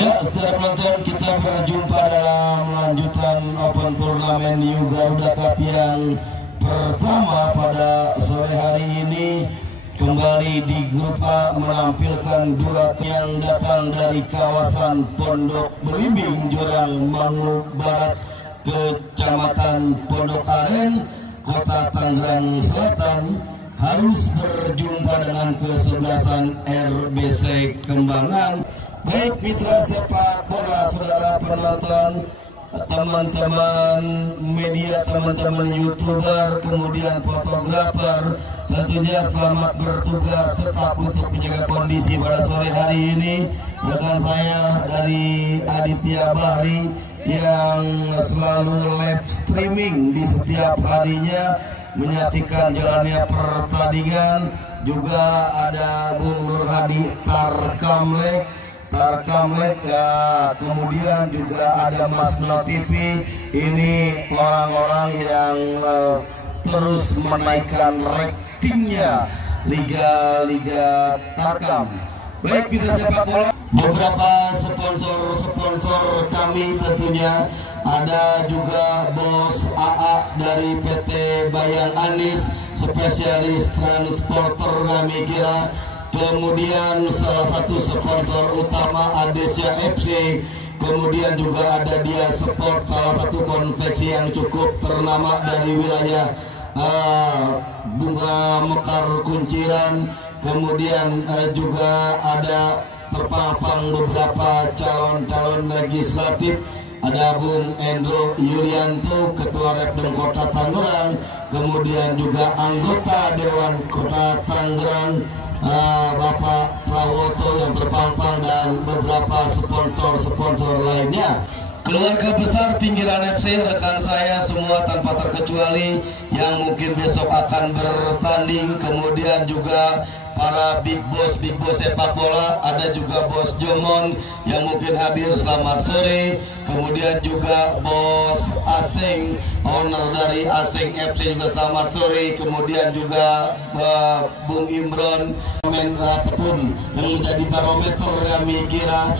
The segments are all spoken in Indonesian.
Ya, saudara penonton, kita berjumpa dalam lanjutan Open Turnamen New Garuda Cup yang pertama pada sore hari ini. Kembali di grup A menampilkan dua yang datang dari kawasan Pondok Belimbing, Jurang Mangu Barat, Kecamatan Pondok Aren, Kota Tangerang Selatan, harus berjumpa dengan kesebelasan RBC Kembangan. Baik mitra sepak bola, saudara penonton, teman-teman media, teman-teman YouTuber, kemudian fotografer, tentunya selamat bertugas tetap untuk menjaga kondisi pada sore hari ini. Rekan saya dari Aditya Bahri yang selalu live streaming di setiap harinya menyaksikan jalannya pertandingan. Juga ada Bung Nur Hadi Tarkamlek ya, kemudian juga ada Mas No TV. Ini orang-orang yang terus menaikkan ratingnya Liga Tarkam. Baik mitra sepak bola, beberapa sponsor kami tentunya ada juga Bos AA dari PT Bayang Anis, spesialis transporter kami kira. Kemudian salah satu sponsor utama Adesia FC. Kemudian juga ada Dia Sport, salah satu konveksi yang cukup ternama dari wilayah Bunga Mekar Kunciran. Kemudian juga ada terpampang beberapa calon legislatif. Ada Bung Endro Yulianto, Ketua Repdem Kota Tangerang. Kemudian juga anggota Dewan Kota Tangerang, Bapak Prawoto yang terpampang, dan beberapa sponsor lainnya. Keluarga besar Pinggiran FC, rekan saya semua tanpa terkecuali yang mungkin besok akan bertanding. Kemudian juga para big boss sepak bola, ada juga Bos Jomon yang mungkin hadir, selamat sore. Kemudian juga Bos Asing, owner dari Asing FC juga selamat sore. Kemudian juga Bung Imron ataupun yang menjadi barometer kami kira,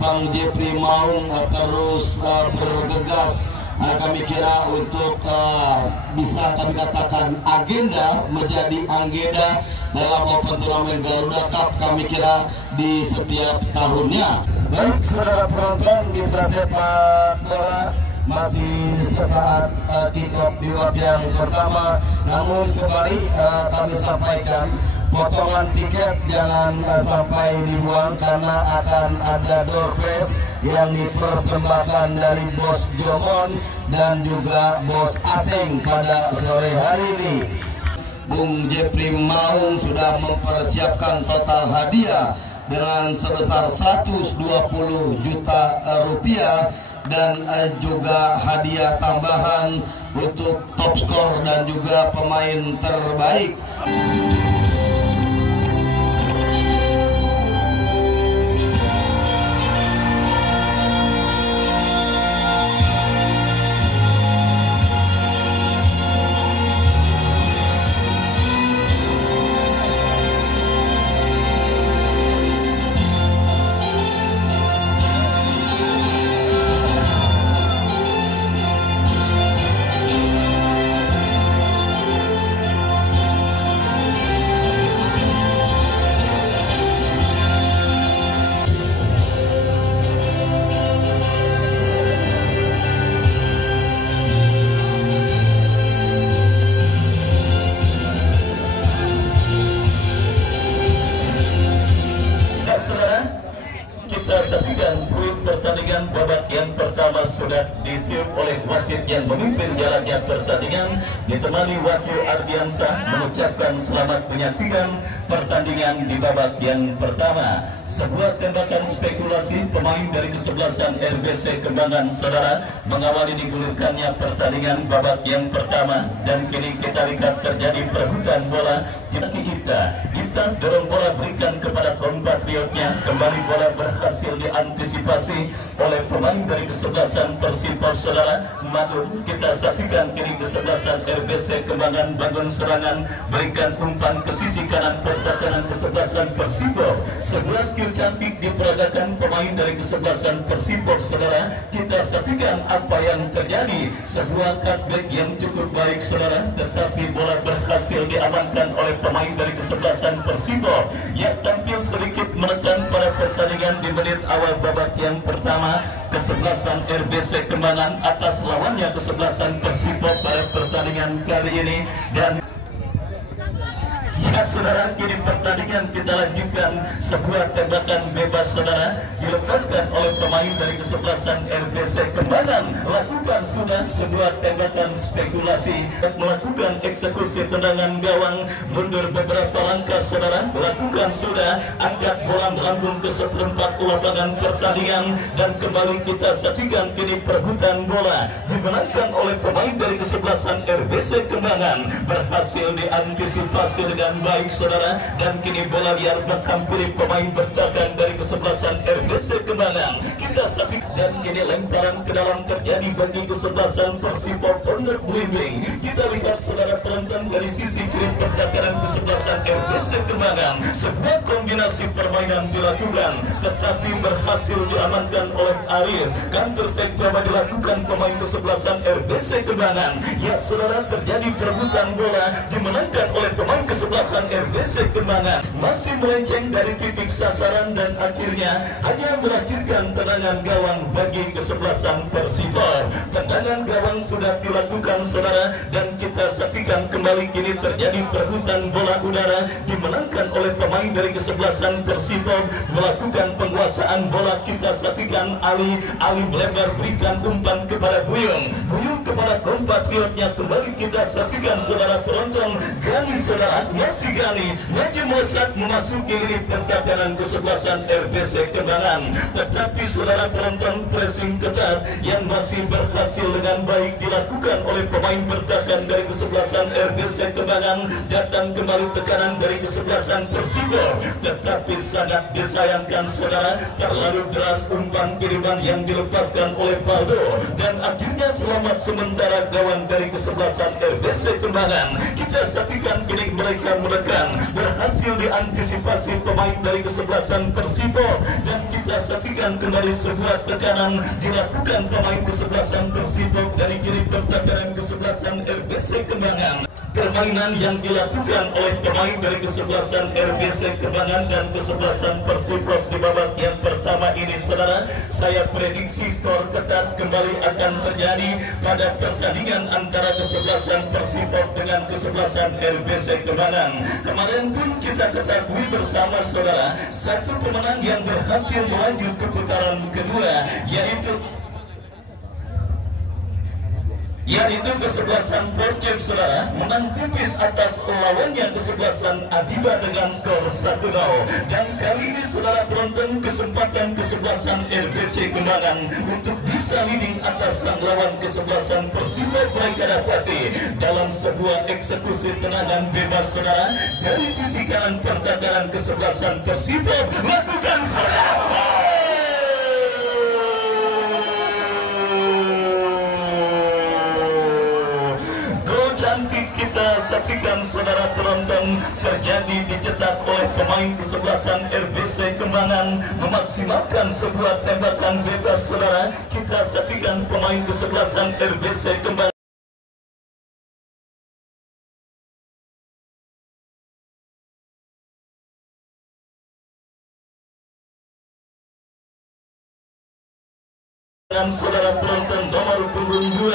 Bang Jepri Maung terus bergegas, kami kira untuk bisa kami katakan agenda menjadi anggota dalam Open Turnamen Garuda Cup kami kira di setiap tahunnya. Baik saudara penonton, mitra sepak bola, masih sesaat kick off di babak yang pertama. Namun kembali kami sampaikan, potongan tiket jangan sampai dibuang karena akan ada door prize yang dipersembahkan dari Bos Jomon dan juga Bos Asing pada sore hari ini. Bung Jepri Maung sudah mempersiapkan total hadiah dengan sebesar 120 juta rupiah dan juga hadiah tambahan untuk top skor dan juga pemain terbaik. Saksikan poin pertandingan babak yang pertama sudah ditiup oleh wasit yang memimpin jalannya pertandingan, ditemani Wahyu Ardiansah mengucapkan selamat menyaksikan pertandingan di babak yang pertama. Sebuah tembakan spekulasi pemain dari kesebelasan RBC Kembangan saudara mengawali digulirkannya pertandingan babak yang pertama, dan kini kita lihat terjadi perebutan bola. Kita kita dorong bola berikan kepada kompatriotnya. Kembali bola berhasil diantisipasi oleh pemain dari kesebelasan Persipol saudara. Madun kita saksikan kini kesebelasan RBC Kembangan bangun serangan, berikan umpan ke sisi kanan pertahanan kesebelasan Persipol. Sebuah skill cantik diperagakan pemain dari kesebelasan Persipol saudara. Kita saksikan apa yang terjadi, sebuah cutback yang cukup baik saudara, tetapi bola berhasil diamankan oleh pemain dari kesebelasan Persipol yang tampil sedikit menekan pada pertandingan di menit awal babak yang pertama. Kesebelasan RBC Kembangan atas lawannya kesebelasan Persipol pada pertandingan kali ini. Dan ya saudara, kini pertandingan kita lanjutkan. Sebuah tembakan bebas saudara dilepaskan oleh pemain dari kesebelasan RBC Kembangan. Lakukan sudah sebuah tembakan spekulasi, melakukan eksekusi tendangan gawang, mundur beberapa langkah saudara, lakukan sudah, angkat bola melambung ke seperempat lapangan pertandingan. Dan kembali kita saksikan kini perebutan bola dimenangkan oleh pemain dari kesebelasan RBC Kembangan, berhasil diantisipasi dengan baik saudara. Dan kini bola liar menghampiri pemain bertahan dari kesebelasan RBC Kembangan. Kita saksikan dan kini lemparan ke dalam terjadi bagi kesebelasan Persipol pondok belimbing. Kita lihat saudara penonton dari sisi kiri pertahanan kesebelasan RBC Kembangan. Sebuah kombinasi permainan dilakukan, tetapi berhasil diamankan oleh Aris. Counter attack coba dilakukan pemain kesebelasan RBC Kembangan. Ya saudara, terjadi perebutan bola dimenangkan oleh pemain kesebelasan RBC Kembangan, masih melenceng dari titik sasaran dan akhirnya hanya melahirkan tendangan gawang bagi kesebelasan Persipol. Tendangan gawang sudah dilakukan saudara, dan kita saksikan kembali kini terjadi perebutan bola udara dimenangkan oleh pemain dari kesebelasan Persipol. Melakukan penguasaan bola, kita saksikan Ali melebar berikan umpan kepada Buyung kepada kompatriotnya. Kembali kita saksikan saudara penonton, Gani saudara, masih Gani maju melesat memasuki lini pertahanan kesebelasan RBC Kembangan, tetapi saudara penonton pressing ketat yang masih berhasil dengan baik dilakukan oleh pemain bertahan dari kesebelasan RBC Kembangan. Datang kembali tekanan dari kesebelasan Persipol, tetapi sangat disayangkan saudara, terlalu deras umpan kiriman yang dilepaskan oleh Paldo, dan akhirnya selamat sementara gawang dari kesebelasan RBC Kembangan. Kita saksikan kini mereka menekan, berhasil diantisipasi pemain dari kesebelasan Persipol, dan kita saksikan kembali sebuah tekanan dilakukan pemain kesebelasan Persipol dari kiri pertahanan kesebelasan RBC Kembangan. Permainan yang dilakukan oleh pemain dari kesebelasan RBC Kembangan dan kesebelasan Persipol di babak yang pertama ini saudara, saya prediksi skor ketat kembali akan terjadi pada pertandingan antara kesebelasan Persipol dengan kesebelasan RBC Kembangan. Kemarin pun kita ketahui bersama saudara, satu pemenang yang berhasil melaju ke putaran kedua yaitu kesebelasan Persib saudara, menang tipis atas lawannya kesebelasan Adiba dengan skor 1-0. Dan kali ini saudara penonton, kesempatan kesebelasan RBC Kembangan untuk bisa leading atas sang lawan kesebelasan Persipol mereka dapati dalam sebuah eksekusi tendangan bebas saudara dari sisi kanan pertahanan kesebelasan Persipol. Lakukan saudara. Cantik kita saksikan saudara penonton, terjadi dicetak oleh pemain kesebelasan RBC Kembangan, memaksimalkan sebuah tembakan bebas saudara. Kita saksikan pemain kesebelasan RBC Kembangan dan saudara penonton nomor punggung 2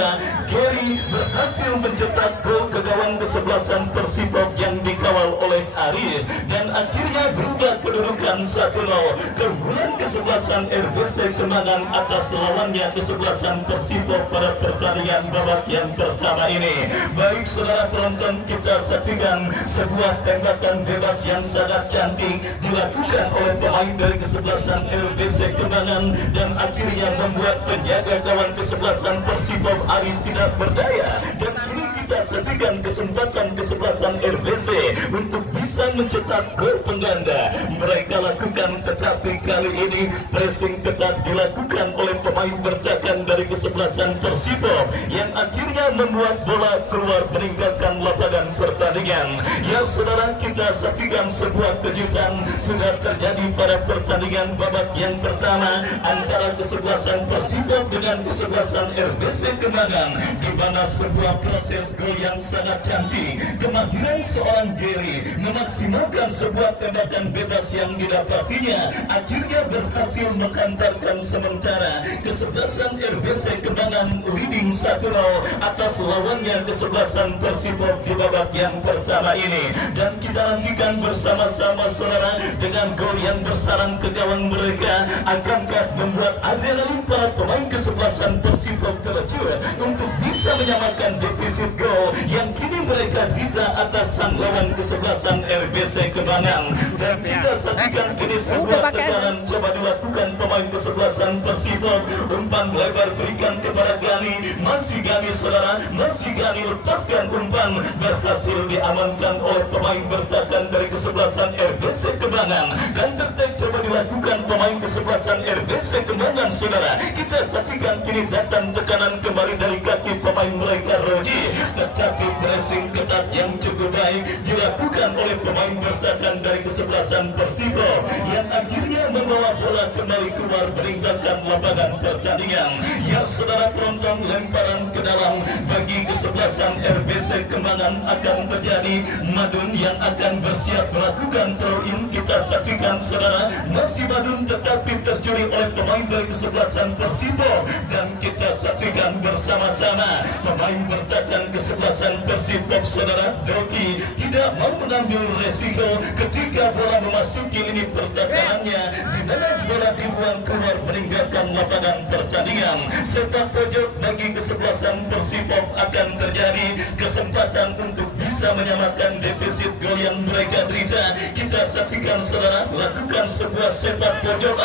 Gary berhasil mencetak gol ke gawang kesebelasan Persipol yang dikawal oleh Aris, dan akhirnya berubah kedudukan 1-0. Keunggulan kesebelasan RBC Kembangan atas lawannya kesebelasan Persipol pada pertandingan babak yang pertama ini. Baik saudara penonton, kita saksikan sebuah tembakan bebas yang sangat cantik dilakukan oleh pemain dari kesebelasan RBC Kembangan, dan akhirnya membuat penjaga gawang kesebelasan Persipol Aris tidak berdaya. Dan kini kita saksikan kesempatan kesebelasan RBC untuk bisa bisa mencetak gol pengganda. Mereka lakukan, tetapi kali ini pressing ketat dilakukan oleh pemain bertahan dari kesebelasan Persipom yang akhirnya membuat bola keluar meninggalkan lapangan pertandingan. Ya saudara, kita saksikan sebuah kejutan sudah terjadi pada pertandingan babak yang pertama antara kesebelasan Persipom dengan kesebelasan RBC Kembangan, di mana sebuah proses gol yang sangat cantik, kemahiran seorang Gary memaksimalkan sebuah tembakan bebas yang didapatinya akhirnya berhasil menghantarkan sementara kesebelasan RBC Kembangan leading 1-0 atas lawannya kesebelasan Persipom di babak yang pertama ini. Dan kita nantikan bersama-sama saudara, dengan gol yang bersarang ke gawang mereka akankah membuat adrenalin para pemain kesebelasan Persipom tercur untuk bisa menyamakan defisit gol yang kini mereka dita atas sang lawan kesebelasan RBC Kembangan. Dan kita saksikan kini sebuah tekanan coba dilakukan pemain kesebelasan Persipom. Umpan lebar berikan kepada Gani, masih Gani saudara, masih Gani lepaskan umpan, berhasil diamankan oleh pemain bertahan dari kesebelasan RBC Kembangan. Dan tertek coba dilakukan pemain kesebelasan RBC Kembangan saudara. Kita saksikan kini datang tekanan kembali dari kaki pemain mereka Roji, tetapi pressing ketat yang cukup baik dilakukan oleh pemain bertahan dari kesebelasan Persipom yang akhirnya membawa bola kembali keluar meninggalkan lapangan pertandingan. Ya saudara penonton, lemparan ke dalam bagi kesebelasan RBC Kembangan akan terjadi. Madun yang akan bersiap melakukan throw in. Kita saksikan saudara, masih Madun tetapi tercuri oleh pemain dari kesebelasan Persipom. Dan kita saksikan bersama-sama pemain bertahan kesebelasan Persipom saudara, Doki tidak mau mengambil resiko ketika bola memasuki lini pertahanannya, di mana bola dibuang keluar meninggalkan lapangan pertandingan. Sepak pojok bagi kesebelasan Persipom akan terjadi, kesempatan untuk bisa menyamakan defisit gol yang mereka derita. Kita saksikan saudara, lakukan sebuah sepak pojok.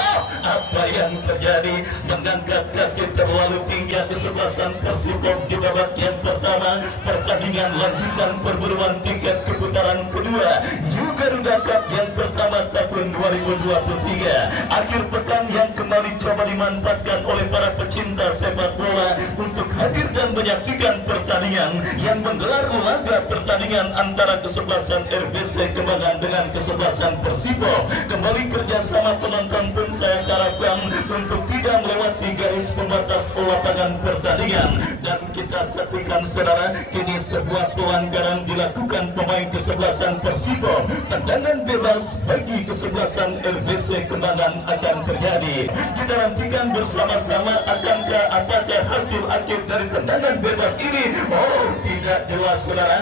Apa yang terjadi? Mengangkat kaki terlalu tinggi kesebelasan Persipom di babak yang pertama. Pertandingan lanjutan perburuan tiket ke putaran kedua juga Garuda Cup yang pertama tahun 2023. Akhir pekan yang kembali coba dimanfaatkan oleh para pecinta sepak bola untuk hadir dan menyaksikan pertandingan yang menggelar laga pertandingan antara kesebelasan RBC Kembangan dengan kesebelasan Persipom. Kembali kerjasama penonton pun saya harapkan untuk tidak melewati garis pembatas lapangan pertandingan. Dan kita saksikan saudara, kini sebuah pelanggaran dilakukan pemain kesebelasan Persipom. Tendangan bebas bagi kesebelasan RBC Kembangan akan terjadi. Kita nantikan bersama-sama akankah apakah hasil akhir dari tendangan bebas ini. Oh, tidak jelas saudara.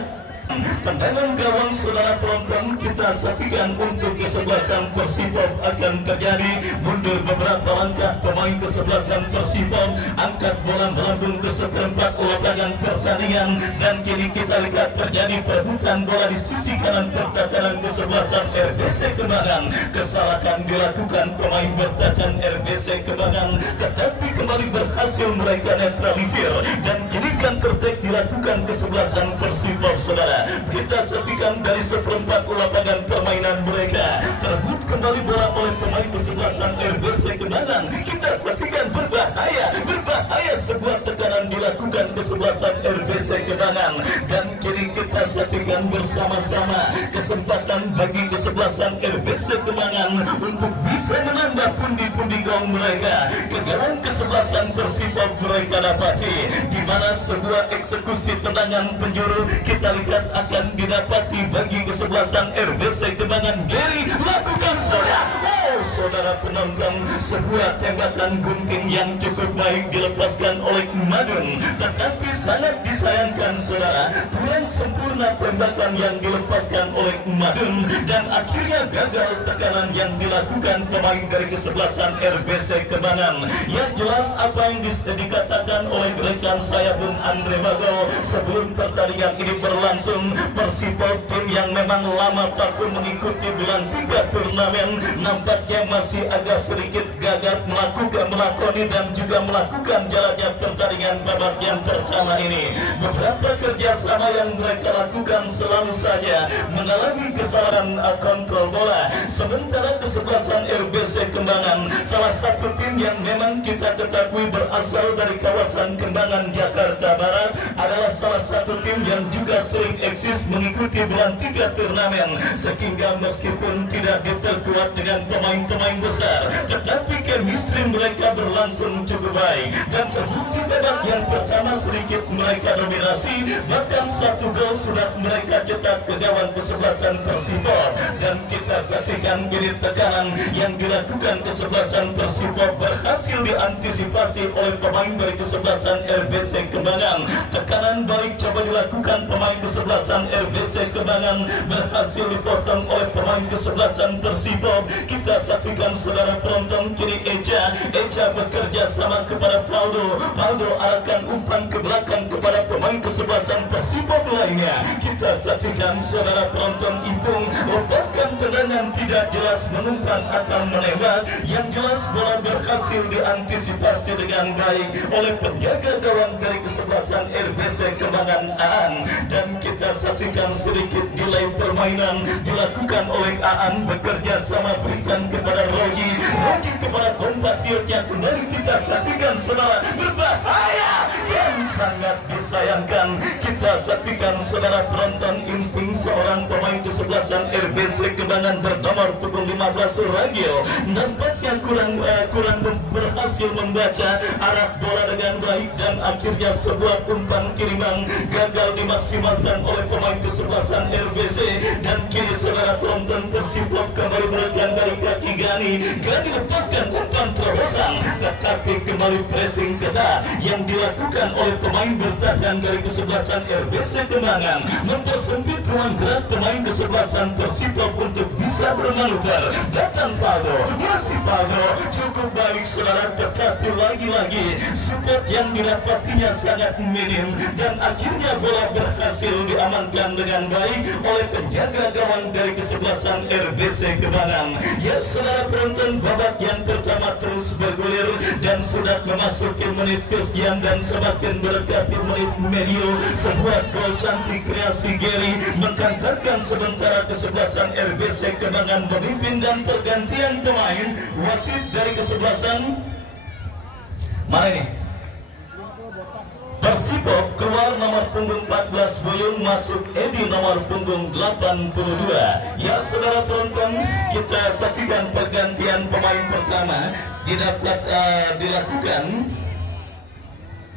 Tendangan gawang saudara penonton kita saksikan untuk kesebelasan Persipom akan terjadi. Mundur beberapa langkah pemain kesebelasan Persipom, angkat bola melambung ke seperempat lapangan pertandingan. Dan kini kita lihat terjadi perebutan bola di sisi kanan pertahanan kesebelasan RBC Kembangan. Kesalahan dilakukan pemain bertahan RBC Kembangan, tetapi kembali berhasil mereka netralisir. Dan kini kan tertek dilakukan kesebelasan Persipom saudara. Kita saksikan dari seperempat lapangan permainan mereka, terebut kembali bola oleh pemain kesebelasan RBC Kembangan. Kita saksikan berbahaya sebuah tekanan dilakukan kesebelasan RBC Kembangan. Dan kini kita saksikan bersama-sama kesempatan bagi kesebelasan RBC Kembangan untuk bisa menambah pundi-pundi gawang mereka. Kegagalan kesebelasan Persipom mereka dapati, di mana sebuah eksekusi tendangan penjuru kita lihat akan didapati bagi kesebelasan RBC Kembangan. Gary lakukan saudara penonton, sebuah tembakan gunting yang cukup baik dilepaskan oleh Madun, tetapi sangat disayangkan saudara, kurang sempurna tembakan yang dilepaskan oleh Madun dan akhirnya gagal tekanan yang dilakukan pemain dari kesebelasan RBC Kembangan. Yang jelas apa yang dikatakan oleh rekan saya Bung Andre Bagol sebelum pertandingan ini berlangsung, Persipom tim yang memang lama takut mengikuti bulan 3 turnamen nampaknya masih agak sedikit gagap melakoni dan juga melakukan jalannya pertandingan babak yang pertama ini. Beberapa kerjasama yang mereka lakukan selalu saja mengalami kesalahan kontrol bola. Sementara kesebelasan RBC Kembangan, salah satu tim yang memang kita ketahui berasal dari kawasan Kembangan, Jakarta Barat, adalah salah satu tim yang juga sering eksis mengikuti bulan 3 turnamen, sehingga meskipun tidak diperkuat dengan pemain-pemain besar, tetapi chemistry mereka berlangsung cukup baik dan terbukti babak yang pertama sedikit mereka dominasi, bahkan 1 gol sudah mereka cetak ke gawang kesebelasan Persipol. Dan kita saksikan kini tekanan yang dilakukan kesebelasan Persipol berhasil diantisipasi oleh pemain dari kesebelasan RBC Kembangan. Tekanan balik coba dilakukan pemain kesebelasan RBC Kembangan, berhasil dipotong oleh pemain kesebelasan Persipol. Kita saksikan saudara penonton, kini Eja bekerja sama kepada Valdo arahkan umpan ke belakang kepada pemain kesebelasan Persipol lainnya. Kita saksikan saudara penonton, Ipung lepaskan tendangan tidak jelas mengumpan akan menembak, yang jelas bola berhasil diantisipasi dengan baik oleh penjaga gawang dari kesebelasan RBC Kembangan Aan. Dan kita saksikan sedikit delay permainan dilakukan oleh Aan, bekerja sama berikan kepada Roji kepada kompatriotnya. Kembali kita saksikan saudara, berbahaya dan sangat disayangkan. Kita saksikan saudara penonton, insting seorang pemain kesebelasan RBC Kembangan bernomor punggung 15 Ragil nampaknya kurang berhasil membaca arah bola dengan baik, dan akhirnya sebuah umpan kiriman gagal dimaksimalkan oleh pemain kesebelasan RBC. Dan kini saudara penonton, Persipol kembali menekan dari kaki Gani lepaskan umpan terobosan, tetapi kembali pressing ketat yang dilakukan oleh pemain bertahan dari kesebelasan RBC Kembangan mempersempit ruang gerak pemain kesebelasan Persipol untuk bisa bermanuver. Datang Valdo cukup baik saudara, tetapi lagi-lagi support yang didapatinya sangat minim, dan akhirnya bola berhasil diamankan dengan baik oleh penjaga gawang dari kesebelasan RBC Kembangan. Ya saudara penonton, babak yang pertama terus bergulir dan sudah memasuki menit kesekian dan semakin mendekati menit medio. Sebuah gol cantik kreasi Gary mengkantarkan sementara kesebelasan RBC Kembangan memimpin, dan pergantian pemain wasit dari kesebelasan mana ini? Persipol keluar nomor punggung 14 Buyung, masuk Edi nomor punggung 82. Ya saudara penonton, kita saksikan pergantian pemain pertama dilakukan.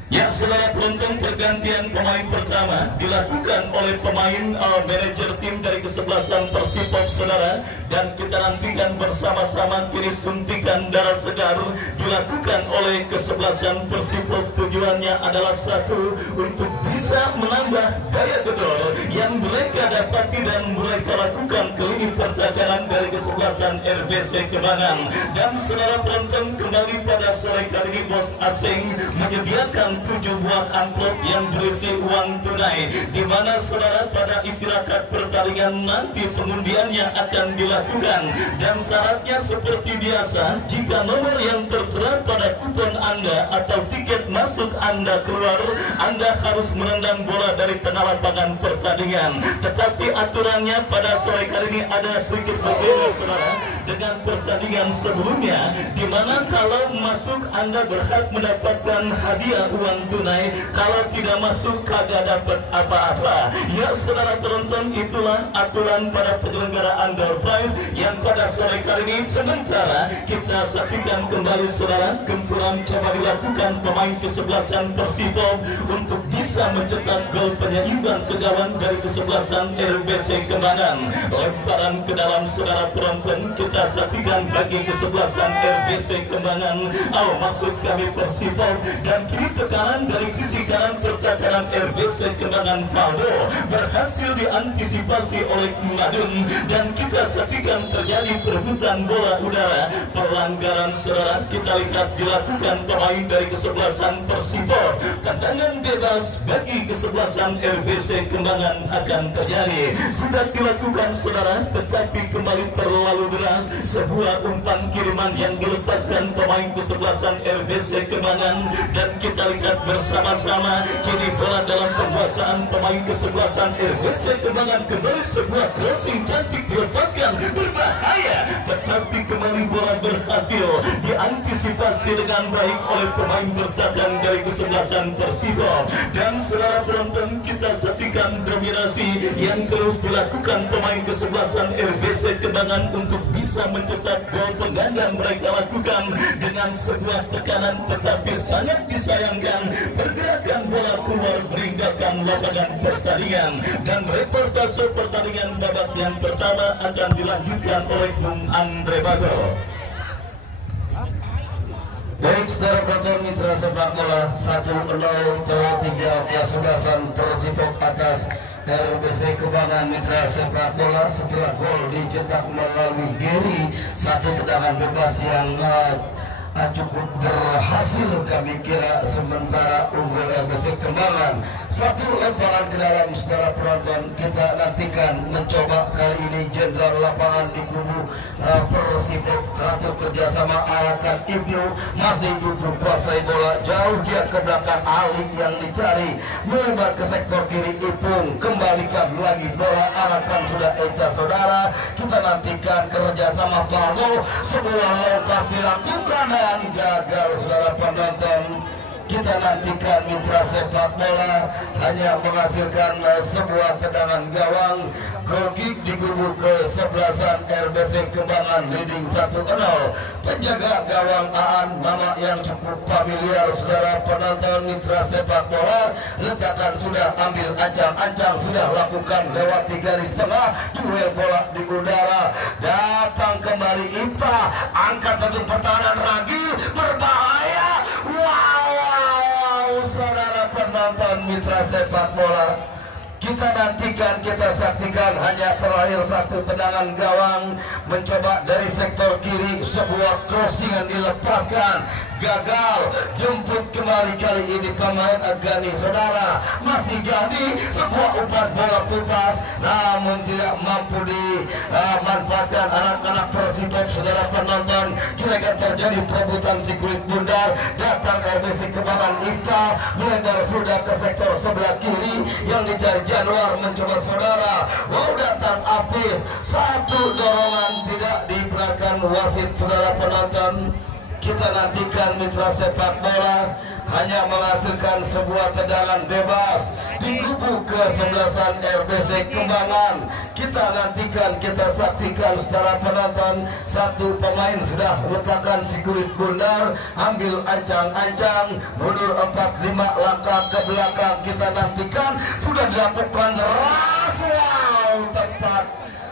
Ya saudara penonton, pergantian pemain pertama dilakukan oleh pemain manajer tim dari kesebelasan Persipol saudara, dan kita nantikan bersama-sama kini suntikan darah segar dilakukan oleh kesebelasan Persipol. Tujuannya adalah satu, untuk bisa menambah daya gedor yang mereka dapati dan mereka lakukan ke lini pertahanan dari kesebelasan RBC Kembangan. Dan saudara penonton, kembali pada sore kali ini bos asing menyediakan 7 buah amplop yang berisi uang tunai, di mana saudara pada istirahat pertandingan nanti pengundiannya akan dilakukan. Dan syaratnya seperti biasa, jika nomor yang tertera pada kupon Anda atau tiket masuk Anda keluar, Anda harus menendang bola dari tengah lapangan pertandingan. Tetapi aturannya pada sore kali ini ada sedikit berbeda saudara dengan pertandingan sebelumnya, di mana kalau masuk Anda berhak mendapatkan hadiah uang tunai, kalau tidak masuk kagak dapat apa-apa. Ya saudara penonton, itulah aturan pada penyelenggaraan door prize yang pada sore kali ini. Sementara kita saksikan kembali saudara, gempuran coba dilakukan pemain kesebelasan Persipol untuk bisa mencetak gol penyeimbang ke gawang dari kesebelasan RBC Kembangan. Lemparan ke dalam saudara penonton, kita saksikan bagi kesebelasan RBC Kembangan. Maksud kami Persipol, dan kini tekan tekanan dari sisi kanan pertahanan RBC Kembangan Valdo berhasil diantisipasi oleh Madun, dan kita saksikan terjadi perebutan bola udara. Pelanggaran saudara kita lihat dilakukan pemain dari kesebelasan Persipol. Tendangan bebas bagi kesebelasan RBC Kembangan akan terjadi. Sudah dilakukan saudara, tetapi kembali terlalu deras. Sebuah umpan kiriman yang dilepaskan pemain kesebelasan RBC Kembangan, dan kita lihat bersama-sama kini bola dalam penguasaan pemain kesebelasan RBC Kembangan. Kembali sebuah crossing cantik dilepaskan, berbahaya, tetapi kembali bola berhasil diantisipasi dengan baik oleh pemain bertahan dari kesebelasan Persibol. Dan saudara penonton, kita saksikan dominasi yang terus dilakukan pemain kesebelasan RBC Kembangan untuk bisa mencetak gol pengganda. Mereka lakukan dengan sebuah tekanan, tetapi sangat disayangkan pergerakan bola keluar meninggalkan lapangan pertandingan, dan reportase pertandingan babak yang pertama akan dilanjutkan oleh Bung Andre Bago. Baik, saudara penonton mitra sepak bola, 1-0 3 kesebelasan Persipol atas RBC Kembangan mitra sepak bola setelah gol dicetak melalui Gary, satu tendangan bebas yang cukup berhasil kami kira, sementara unggul RBC Kembangan. Satu lemparan ke dalam, saudara penonton, kita nantikan mencoba kali ini jenderal lapangan di kubu Persipol. Satu kerjasama arahkan Ibnu, masih Ibnu kuasai bola jauh dia ke belakang, Ali yang dicari melebar ke sektor kiri, Ipung kembalikan lagi bola, arahkan sudah Eca saudara. Kita nantikan kerjasama Valdo, sebuah lompat dilakukan dan gagal, saudara penonton. Kita nantikan mitra sepak bola hanya menghasilkan sebuah tendangan gawang. Goal kick di kubu kesebelasan RBC Kembangan, leading 1-0. Penjaga gawang Aan, nama yang cukup familiar, saudara penonton mitra sepak bola. Ledakan sudah ambil, ancang-ancang sudah lakukan, lewati garis tengah, duel bola di udara. Datang kembali Ipa, angkat satu pertahanan Ragil, berbahaya. Wow, saudara penonton mitra sepak bola, kita nantikan, kita saksikan hanya terakhir satu tendangan gawang, mencoba dari sektor kiri, sebuah crossing yang dilepaskan, gagal, jemput kembali kali ini pemain Gani saudara, masih Gani, sebuah umpan bola pupas, namun tidak mampu dimanfaatkan anak-anak Persipol, saudara penonton. Kira akan terjadi perebutan si kulit bundar, datang RBC Kembangan, Ifta melebar sudah ke sektor sebelah kiri yang dicari Januar, mencoba saudara, wow datang Afis, satu dorongan tidak diberikan wasit, saudara penonton. Kita nantikan mitra sepak bola hanya menghasilkan sebuah tendangan bebas di kubu kesebelasan RBC Kembangan. Kita nantikan, kita saksikan, saudara penonton, satu pemain sudah letakkan si kulit bundar, ambil ancang-ancang, mundur 4-5 langkah ke belakang. Kita nantikan, sudah dilakukan ras, wow, tepat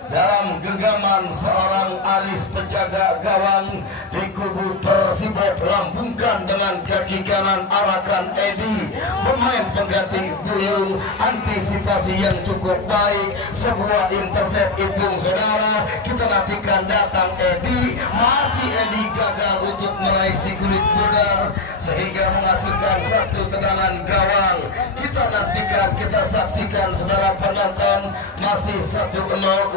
dalam genggaman seorang Aris, penjaga gawang di kubu Persipol, lambungkan dengan kaki kanan, arahkan Edi, pemain pengganti Buyung, antisipasi yang cukup baik, sebuah intercept Ipung saudara. Kita nantikan datang Edi, masih Edi gagal untuk meraih si kulit bundar sehingga menghasilkan satu tendangan gawang. Kita nantikan, kita saksikan, saudara penonton, masih 1-0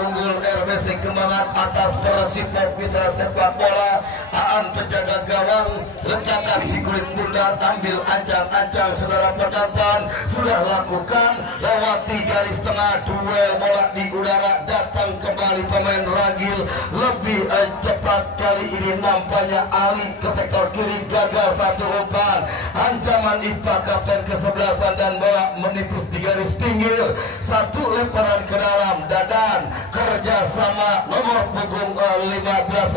unggul RBC Kembangan atas Persipol mitra sepak bola. Aan penjaga gawang, letakkan si kulit bundar, ambil ancang-ancang, saudara penonton, sudah lakukan, lewati garis tengah, duel bola di udara, datang kembali pemain Ragil, lebih cepat kali ini nampaknya Ali ke sektor kiri, gagal satu umpan, ancaman Ifta kapten kesebelasan dan bola menipis di garis pinggir, satu lemparan ke dalam, Dadan kerjasama nomor punggung 15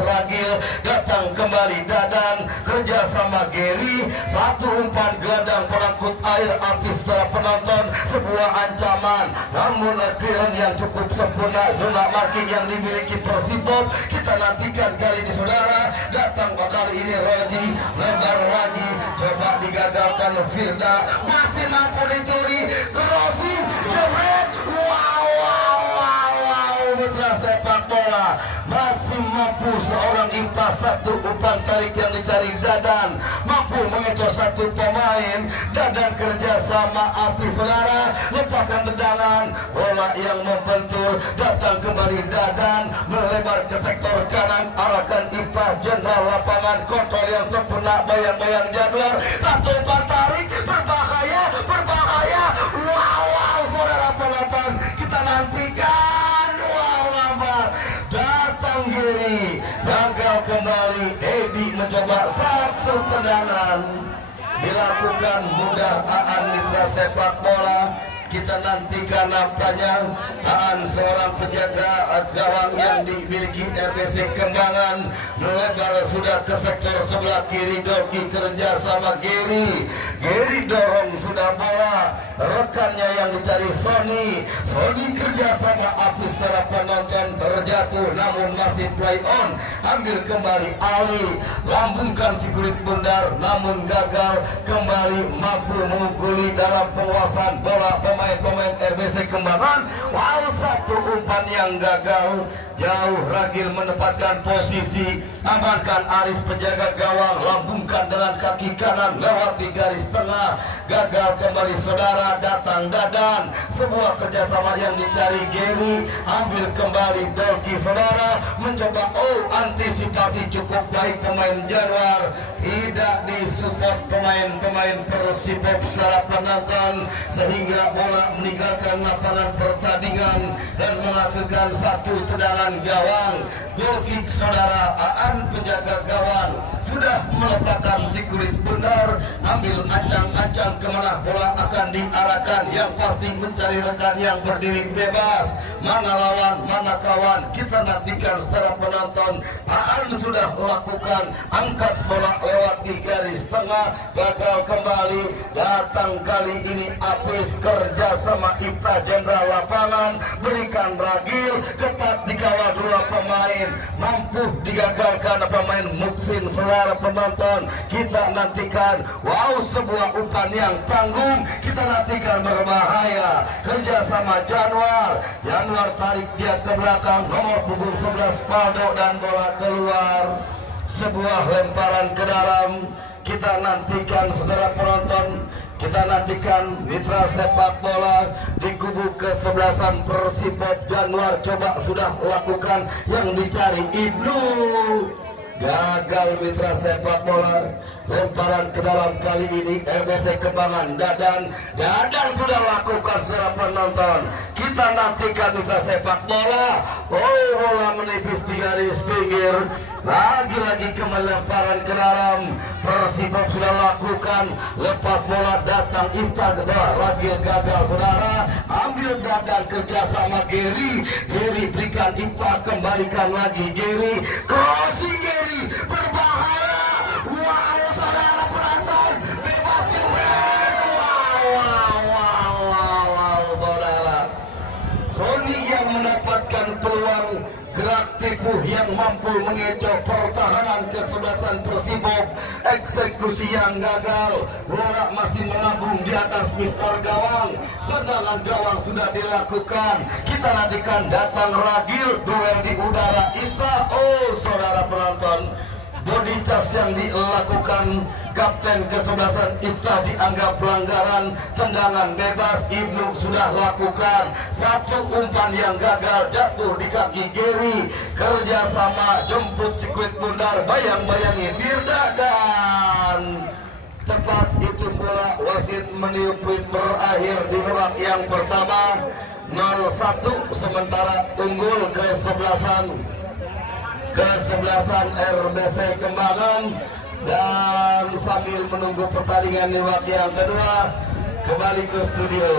Ragil, datang kembali Dadan, kerjasama Geri, satu umpan gelandang pengangkut air Afis para penonton, sebuah ancaman namun clearance yang cukup sempurna, zona marking yang dimiliki Persipop. Kita nantikan kali ini saudara, datang kali ini Rodi, lebar lagi, coba digagalkan Firda, masih mampu dicuri, crossing, jebret, wow, mitra sepak bola masih mampu seorang Ipta, satu umpan tarik yang dicari Dadan, mampu mengecoh satu pemain. Dadan kerjasama Api saudara, lepaskan tendangan, bola yang membentur, datang kembali Dadan, melebar ke sektor kanan, arahkan Ipta, jenderal lapangan, kontrol yang sempurna, bayang-bayang Januar, satu umpan tarik, berbahaya, wow, saudara penonton, kita nantikan, datang Giri, gagal kembali. Edi mencoba satu tendangan, dilakukan mudah Aan mitra sepak bola. Kita nantikan nampaknya Aan seorang penjaga gawang yang dimiliki RBC Kembangan, melebar sudah ke sektor sebelah kiri. Doki kerja sama Geri dorong sudah bola, rekannya yang dicari Sony kerja sama Api secara penonton, terjatuh namun masih play on, ambil kembali Ali, lambungkan si kulit bundar namun gagal kembali, mampu mengungguli dalam penguasaan bola pemain RBC Kembangan. Wow, satu umpan yang gagal, jauh Ragil menempatkan posisi, amankan Aris penjaga gawang, lambungkan dengan kaki kanan lewat di garis tengah, gagal kembali saudara. Datang Dadan, sebuah kerjasama yang dicari Geri, ambil kembali Dolki saudara, mencoba antisipasi cukup baik pemain Januar, tidak disupport pemain Persipop secara penonton, sehingga bola meninggalkan lapangan pertandingan dan menghasilkan satu tendangan gawang. Goal kick saudara, Aan penjaga gawang sudah meletakkan si kulit bundar, ambil ancang-ancang kemana bola akan diarahkan, yang pasti mencari rekan yang berdiri bebas, mana lawan mana kawan. Kita nantikan secara penonton. Aan sudah lakukan, angkat bola lewat di garis tengah, gagal kembali. Datang kali ini Apis kerja sama Ipta jenderal lapangan, berikan Ragil, ketat dikawal dua pemain, mampu digagalkan pemain Muksin. Saudara penonton, kita nantikan, wow, sebuah umpan yang tanggung, kita nantikan berbahaya, kerja sama Januar tarik dia ke belakang, nomor punggung 11 Paldo, dan bola keluar, sebuah lemparan ke dalam. Kita nantikan saudara penonton, kita nantikan mitra sepak bola di kubu kesebelasan Persipop. Januar coba sudah lakukan yang dicari Ibnu, gagal mitra sepak bola, lemparan ke dalam kali ini RBC Kembangan. Dadan sudah lakukan secara penonton. Kita nantikan mitra sepak bola, bola menipis di garis pinggir, lagi-lagi kembali lemparan ke dalam. Persipop sudah lakukan, lepas bola, datang Ipta kedua, Ragil gagal saudara, ambil Dadan kerjasama Geri berikan Ipta, kembalikan lagi Geri, crossing Geri, berbahaya, wow saudara penonton, bebas jebret, wow saudara. Sony yang mendapatkan peluang, gerak tipu yang mampu mengecoh pertahanan kesebelasan Persipop, eksekusi yang gagal, bola masih melambung di atas mister gawang, sedangkan gawang sudah dilakukan. Kita nantikan datang Ragil, duel di udara Ipta. Saudara penonton, body touch yang dilakukan kapten kesebelasan Ipta dianggap pelanggaran, tendangan bebas Ibnu sudah lakukan, satu umpan yang gagal jatuh di kaki Geri, kerjasama jemput sikuit bundar, bayang-bayangi Firda, dan tepat itu pula wasit meniup peluit berakhir di babak yang pertama 0-1, sementara unggul kesebelasan RBC Kembangan. Dan sambil menunggu pertandingan di babak yang kedua, kembali ke studio.